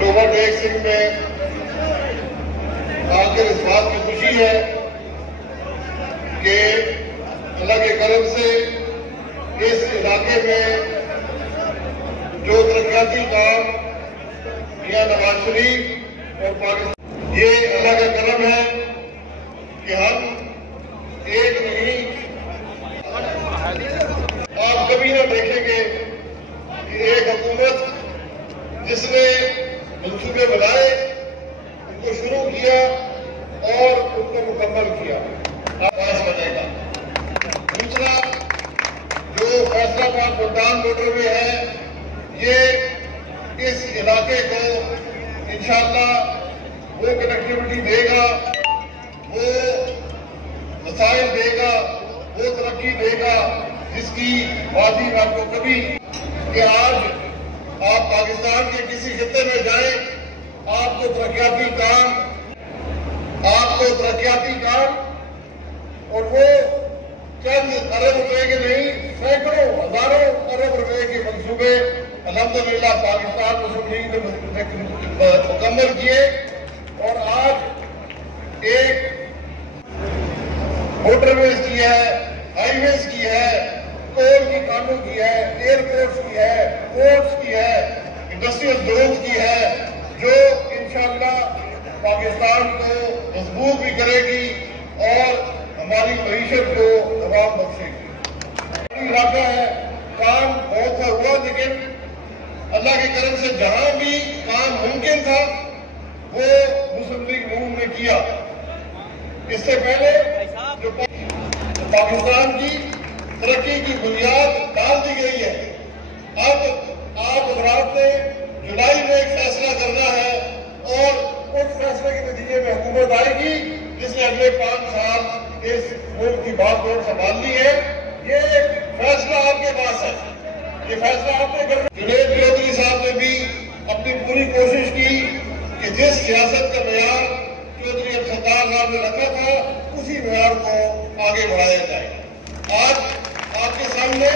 अक्टूबर डेग सिंह में आकर इस बात की खुशी है कि अल्लाह के करम से इस इलाके में जो तरक्याती काम मियां नवाज शरीफ और पाकिस्तान, ये अल्लाह का करम है कि हम एक नहीं, आप कभी ना देखेंगे कि एक हुकूमत जिसने मंसूबे बनाए उनको शुरू किया और उनको मुकम्मल किया आवाज बनेगा। दूसरा, जो फैसलाबाद मुल्तान मोटरवे है, ये इस इलाके को इंशाअल्लाह वो कनेक्टिविटी देगा, वो मसाइल देगा, वो तरक्की देगा जिसकी बात ही आपको कभी कि आज आप पाकिस्तान के किसी खित्ते में जाएं, आपको तरक्याती काम और वो चंद अरब रुपए के नहीं, सैकड़ों हजारों अरब रुपए के मंसूबे अल्हम्दुलिल्लाह पाकिस्तान मुस्लिम लीग ने मुकम्मल किए। और आज एक मोटरवेज की है, हाईवेज की है, कोल की कानों की है, एयरपोर्ट्स की है, पोर्ट्स की है, इंडस्ट्रियल जोन्स की है, जो इंशाअल्लाह पाकिस्तान को मजबूत भी करेगी और हमारी मईशत को दबाव बख्शेगी। इलाका है, काम बहुत सा हुआ, लेकिन अल्लाह के करम से जहां भी काम मुमकिन था वो मुस्लिम लीग नून ने किया। इससे पहले जो पाकिस्तान की तरक्की की बुनियाद डाल दी गई है, अब आप हजरात ने जुलाई में एक फैसला करना है और उस फैसले के नतीजे में हुकूमत आएगी जिसने अगले 5 साल इस मुल्क की बागडोर संभालनी है। ये फैसला आपके पास है, ये फैसला आपने करना। जुनेद चौधरी साहब ने भी अपनी पूरी कोशिश की कि जिस सियासत का मेयार चौधरी अब्दुल साहब ने रखा था उसी मेयार को आगे बढ़ाया जाए। आज आपके सामने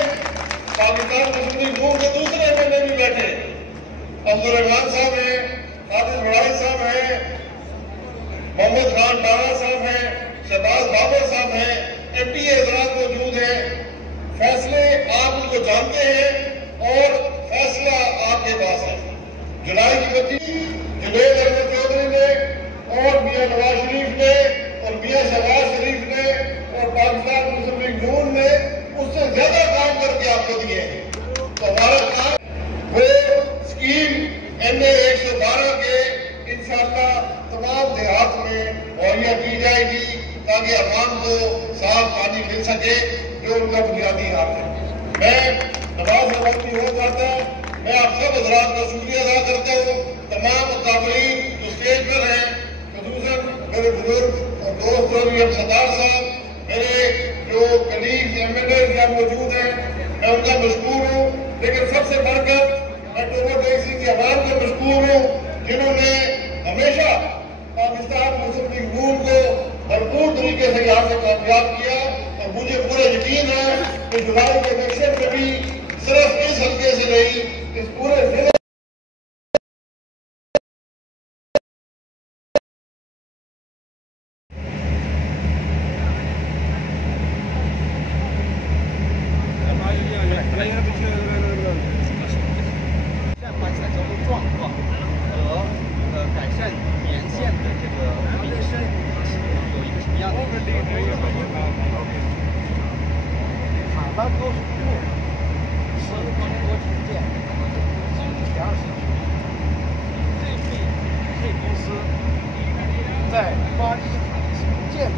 पाकिस्तान मुस्लिम लीग नून के दूसरे एमएलए भी बैठे, अब्दुल रहमान साहब हैं, कादिर बड़ाई साहब हैं, मोहम्मद खान डारा साहब हैं, शहबाज बाबर साहब हैं, एमपीए हजरात मौजूद हैं। फैसले आप उनको जानते हैं और फैसला आपके पास है। जुलाई की 25 जुनेद अहमद चौधरी ने और मियां नवाज शरीफ ने और मियां शहबाज शरीफ ने और पाकिस्तान मुस्लिम लीग नून ने उससे ज्यादा काम करके आपको दिए। तो हमारा काम वो स्कीम NA 112 के इंशाअल्लाह तमाम देहात में मुहैया की जाएगी ताकि अवाम को साफ पानी मिल सके, जो उनका बुनियादी हक है। मैं नवाज वक्त हो जाता है, मैं आप सब हजरात का शुक्रिया अदा करता हूँ। तमाम मुकाबलीन जो स्टेज पर हैं, खसूसन मेरे बुजुर्ग और दोस्त चौधरी सरदार साहब, मेरे जो कलीग एमएलए यहाँ मौजूद हैं, मैं उनका मशकूर हूँ। लेकिन सबसे बढ़कर मैं अक्टूबर डेग सिंह की आवाम का मशकूर हूँ जिन्होंने हमेशा पाकिस्तान मुस्लिम लीग नून को भरपूर तरीके से यहाँ से कामयाब किया। और मुझे पूरा यकीन है कि जुलाई के इलेक्शन में भी सिर्फ इस हल्के से नहीं, इस पूरे जिले在巴黎重建